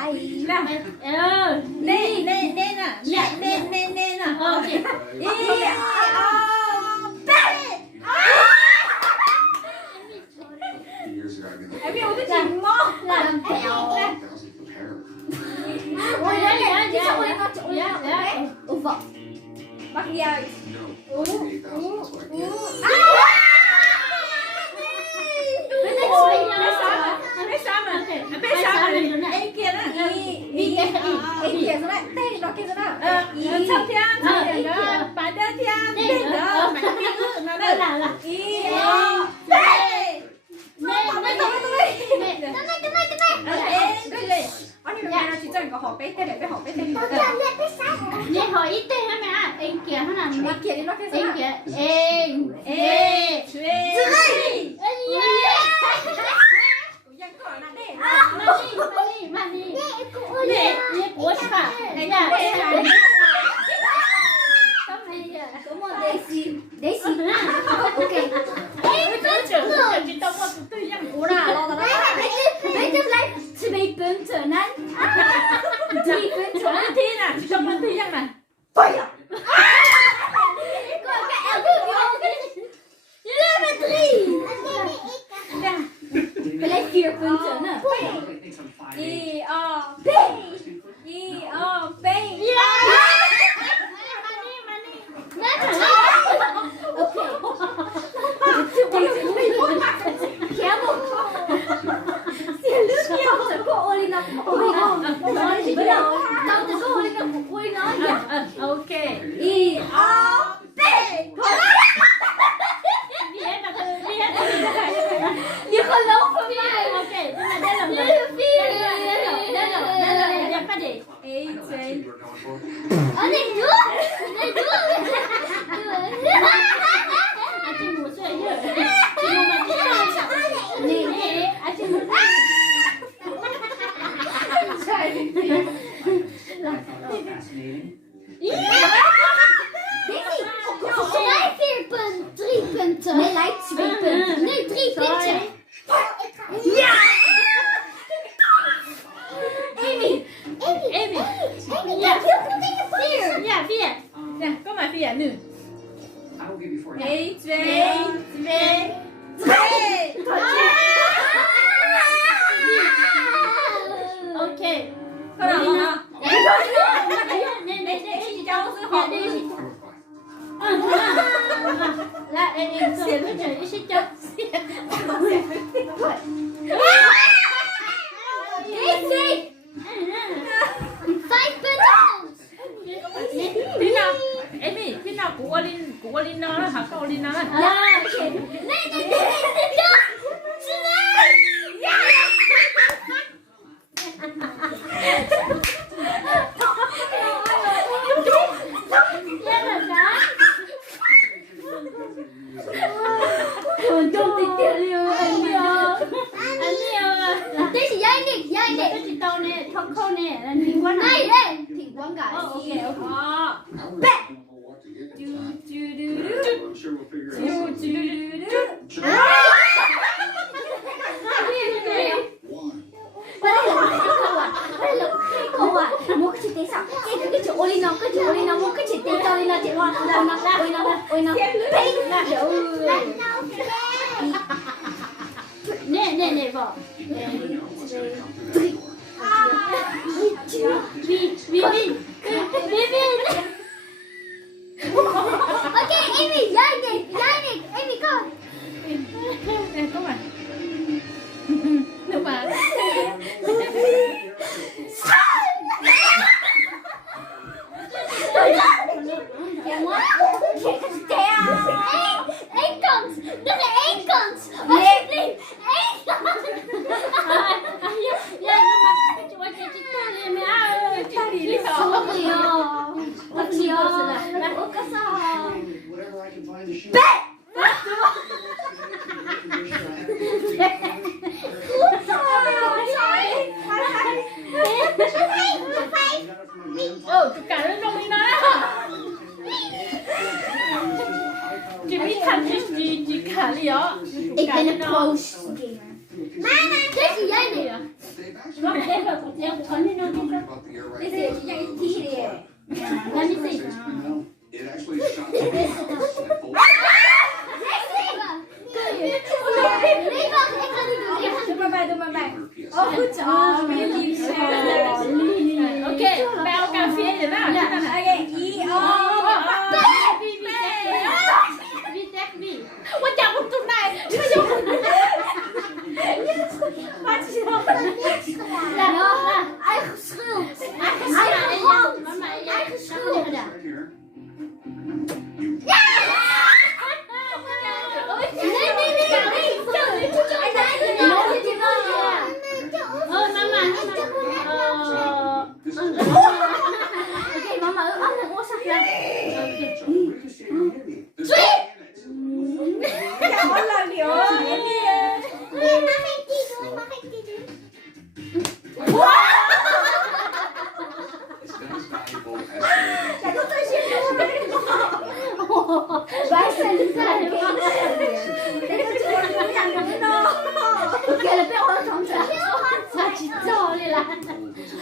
thầy nè nè nè nè nè nè nè nè nè nè ok em biết cái gì ngon làm kẹo ôi đấy dạ dạ dạ ủa vợ bắt dây bé sao mà em kia đó em kia sao đấy tên nó kia sao đó sao thiên đó bài đơn thiên tên đó bài kia nó đó là y nó chỉ cho học bé thế để bé học bé thế nghe hỏi ít tên hả mẹ em kia hả nào em kia đi nó kia em kia em mani 얘 뭐야 đúng rồi để xì ok chỉ tao có tụi tôi ăn của nào lo đó Wait just like 2 Punkte, nein? 3 Punkte. chỗ thi nè chỉ tao có tôi ăn nè Feuer! Guck, er will Vielleicht 4 Punkte, ne? I O B! I O B ok I O B Như con lấu không phải. ok nhưng mà đây là đây là cái gì A J Này nước. Này nước. à chị muốn chơi nhỉ chị muốn mà chị chơi nè à chị muốn Mij 4 punten, 3 punten. Nee, lijkt 2 punten. Nee, 3 punten. Ja! Amy! dạ Heel veel dingen vier. dạ phía nè có mà phi à nữ A J ok có nào không nè chị cháu cứ học đi là em xuyên với trời đi xích cho Easy! 5 punten. thế nào Amy thế nào của Olin nó hả có Olin nó Ja, okay. Nee. Don't take it, Leo. Đây là dây nè. chị tao nè thông khâu nè là nhìn quá Này đây. Thì quăng cả. ok Bẹ. Đây là cái câu à. Một cái chữ tế sao? Cái chữ Olin nó, một cái chữ tế cho nên là chị Hoa. Ôi nó. nè vợ vi Ok, Amy, jij niet. Amy, kom. nè có mà được mà Ja, maar. Eén kant. Doe er één kant. Alsjeblieft. Eén kant. dạ nhưng mà chị ta đi mẹ ơi ta đi Sorry, cả nó trong đi nó chị biết thành chị cả đi đó Ik ben een pro gamer. Mama, dit is jij niet. Wacht even,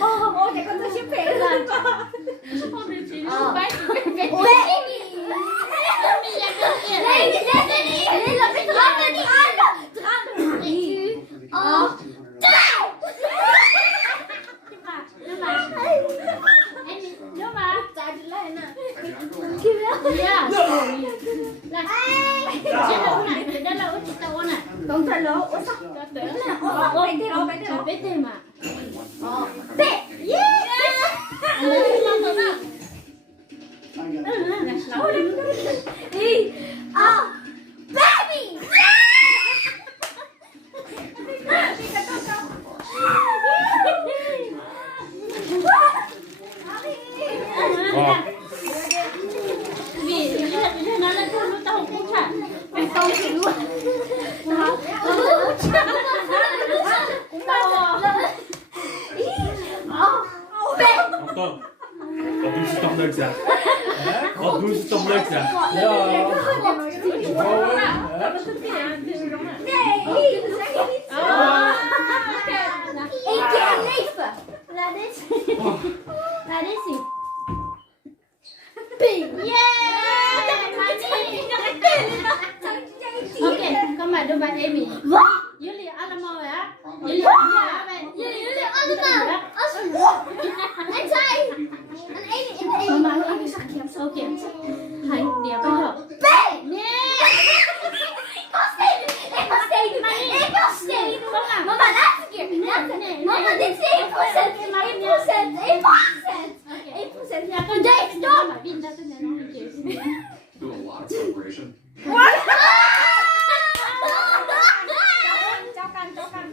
Ô, trẻ con tôi xếp phế rồi. Không được chỉ lúc bái chỉ biết về Baby. Đây là cái drum này đi ăn. Drum. nhưng mà Chạy lên nè. yeah là cái đâu này cái đó là ở chỗ tao nè Con thật lỗ. Ủa sao? Bé đi đâu? bé tên mà Bé. Baby. vì nó là con nó tao không phải Không chịu luôn. Anton, wat doen ze toch leuk zeg? Wat doen ze toch leuk zeg? Ja. Nee. Eén keer in leven. Laat dit zien. Bing. ok con mà đưa bạn em mình Wat? dưới liền ăn là mồi á Jullie allemaal. ntxhai. En één zakje. ok hai điều bây giờ Bé. nè Ik was steden. Mama, laatste keer. Mama, dit is 1%. 1%. nhà con Đây, stop. mà pin ra cái này nó không chịu Do a lot of preparation. Cháu căn.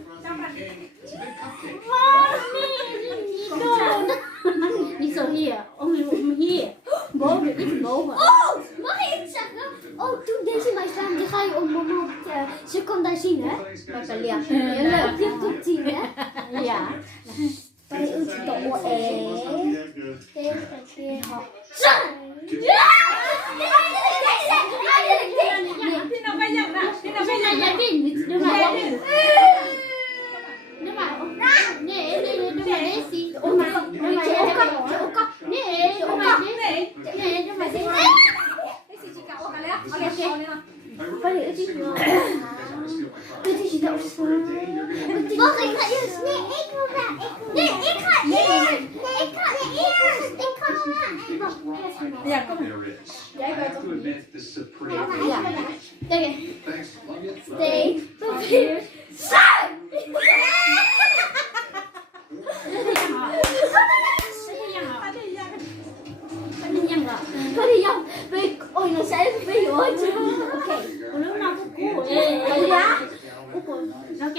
It's a big cupcake. đi zo hier om hier boven iets boven Oh, mag ik iets zeggen? Oh, toen deze mij staan, die ga je op mama. Ze kon daar zien, hè? Lekker lief. Leuk, je kunt zien, hè? ja Bij ons door Zo! Ja! Đi nào bây giờ nè. Đi nào cái bây giờ này là nè. pin đưa mà nè đưa mà đấy gì ôm mà đưa mà nè ôm mà nè đưa mà đấy Cái gì chị cậu cả lẽ. Ok, ok. Bij ons door Dit is het ook zo. Wacht, ik ga eerst. Nee, ik wil daar. Nee, ik ga eerst. Ik ga eerst. Ik ga Wacht, Dạ, con. There is. Dạ, I con. have to admit, this is a pretty Ja. cool Oké. Thanks. Love you. Steen, papier, schuim! Có đi không? Ôi, nó sẽ ví dụ chứ. Ok. lúc nào cũng cũ Ôi, giá. ok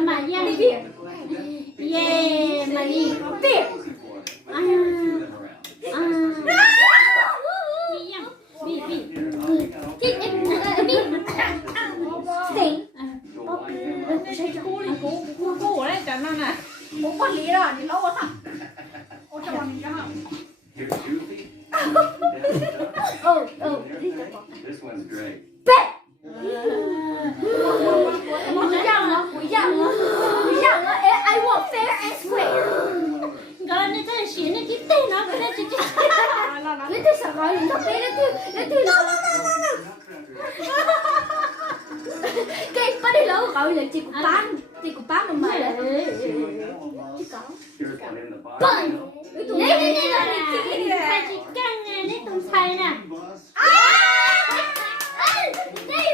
mà nha yeah mà đi Beer. Steen. Cũ đấy, chẳng nào nè. Bố quản lý rồi, thì lâu quá thằng. Ô, cho bọn mình cho không? Here's Goofy. Oh, This one's great. Bé. Quý giọng hả? I want fair and square. rồi nó tới xỉn nó chỉ tên nó cái đó chỉ Lấy tôi sợ gọi điện thoại lấy tôi cái bắt đi lỡ gọi là chị của bán mà mày là chị có Here's one in the box. bận lấy thay chỉ căng nè lấy tùng thay nè đây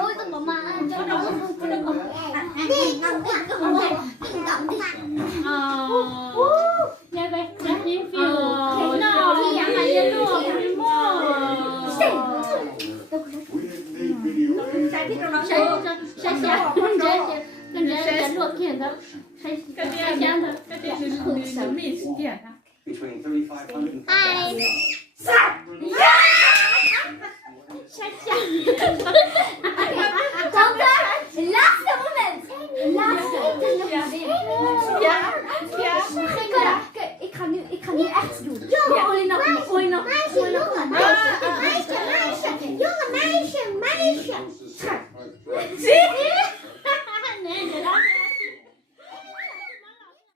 ôi tao mà cho nó nhà vậy nhà đi phiêu nó thì nhà mày đi luôn đi mua Chạy thích nó sai luộc kia đó sai chán thôi Between 3,500 and ai 5,000. sai chán Don't laatste moment laatste moment ik ga nu niet echt doen. Jongen, Ollie nog. Meisje, jongen, meisje. Jongen, meisje. Zie?